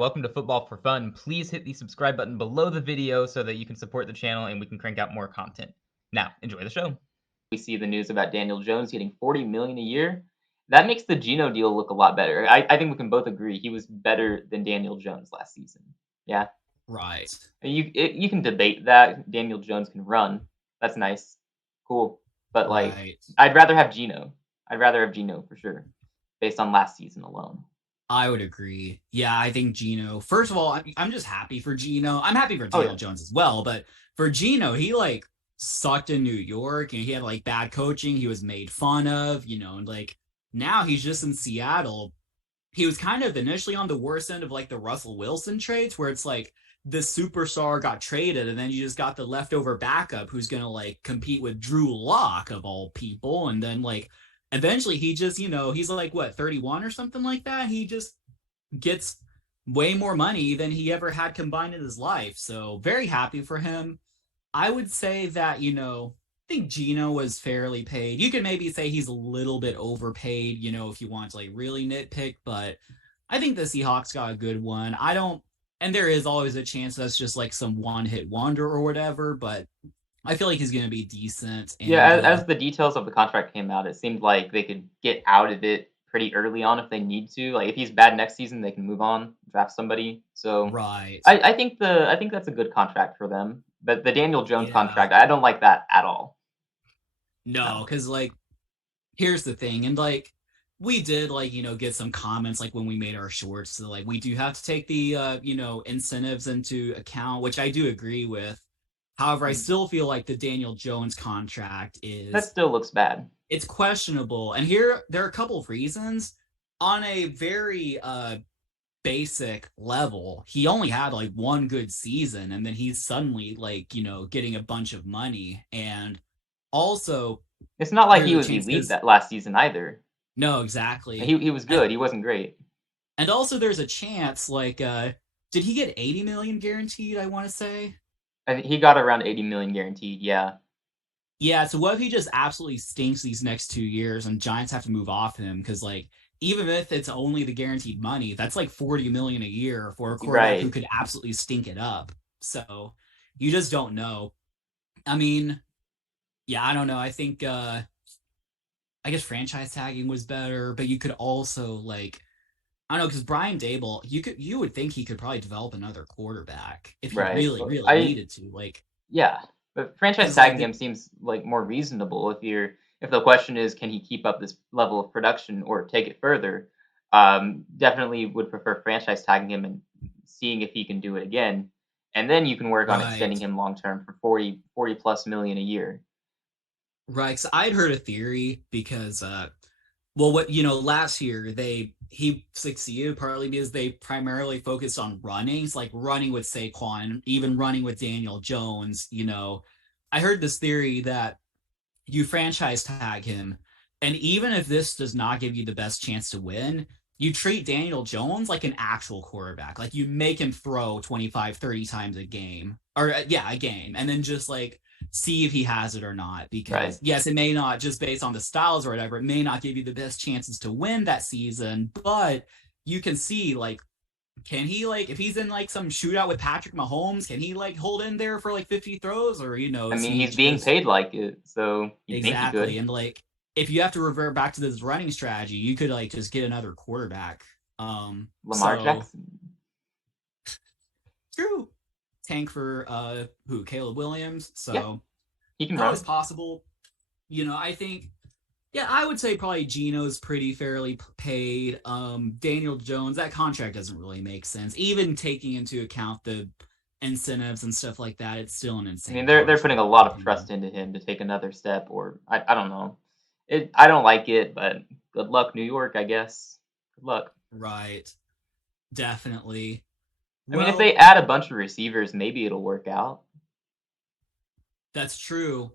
Welcome to Football for Fun. Please hit the subscribe button below the video so that you can support the channel and we can crank out more content. Now, enjoy the show. We see the news about Daniel Jones getting $40 million a year. That makes the Geno deal look a lot better. I think we can both agree he was better than Daniel Jones last season. Yeah, Right. you can debate that. Daniel Jones can run. That's nice, cool. But Right. I'd rather have Geno. I'd rather have Geno for sure, based on last season alone. I would agree. Yeah, I think Geno. First of all, I'm just happy for Geno. I'm happy for Oh Daniel yeah, Jones as well, but for Geno, he sucked in New York and he had bad coaching. He was made fun of, and now he's just in Seattle. He was kind of initially on the worst end of the Russell Wilson trades where it's like this superstar got traded and then you just got the leftover backup who's going to compete with Drew Lock of all people. And then eventually he just, he's what, 31 or something like that. He just gets way more money than he ever had combined in his life. So very happy for him. I would say that, I think Geno was fairly paid. You could maybe say he's a little bit overpaid, if you want to really nitpick, but I think the Seahawks got a good one. I don't, and there is always a chance that's just some one hit wonder or whatever, but I feel like he's going to be decent. yeah. And As the details of the contract came out, it seemed like they could get out of it pretty early on if they need to. Like if he's bad next season, they can move on, draft somebody. So right. I think that's a good contract for them. But the Daniel Jones Yeah. contract, I don't like that at all. No, No. because here's the thing. And we did get some comments when we made our shorts. So we do have to take the incentives into account, which I do agree with. However, I still feel like the Daniel Jones contract That is still looks bad. it's questionable. And here there are a couple of reasons. On a very basic level, he only had one good season and then he's suddenly getting a bunch of money. And also It's not like there's he a was chance elite because that last season either. no, exactly. He was good. He wasn't great. And also there's a chance did he get 80 million guaranteed, I want to say? I think he got around 80 million guaranteed. Yeah. Yeah, so what if he just absolutely stinks these next 2 years and Giants have to move off him? Because even if it's only the guaranteed money, that's 40 million a year for a quarterback who Right. could absolutely stink it up. So you just don't know. I mean, yeah, I don't know. I think I guess franchise tagging was better, but you could also I don't know, because Brian Dable, you would think he could probably develop another quarterback if he Right. really, really I needed to. Yeah, but franchise Because tagging him seems like more reasonable if the question is can he keep up this level of production or take it further. Definitely would prefer franchise tagging him and seeing if he can do it again, and then you can work on extending right. him long term for 40 plus million a year. Right. So I'd heard a theory because well what last year he succeeded partly because they primarily focused on running. It's running with Saquon, even running with Daniel Jones, I heard this theory that you franchise tag him, and even if this does not give you the best chance to win, you treat Daniel Jones like an actual quarterback. You make him throw 25, 30 times a game. Or yeah, a game. And then just see if he has it or not. Right. Because yes, it may not, just based on the styles or whatever, it may not give you the best chances to win that season, but you can see can he if he's in some shootout with Patrick Mahomes, can he hold in there for 50 throws, or I is mean, he he's being just paid like it, so you'd think he exactly? could. And if you have to revert back to this running strategy, you could just get another quarterback. Lamar So Jackson. true. Tank for who? Caleb Williams. Yeah, So he can always run. possible. I think yeah, I would say probably Geno's pretty fairly paid. Daniel Jones, that contract doesn't really make sense. Even taking into account the incentives and stuff like that, it's still an I mean, insane they're putting contract a in my lot of opinion. trust into him to take another step, or I don't know. I don't like it, but good luck, New York. I guess. Good luck. Right. Definitely. I mean, if Well, they add a bunch of receivers, maybe it'll work out. that's true.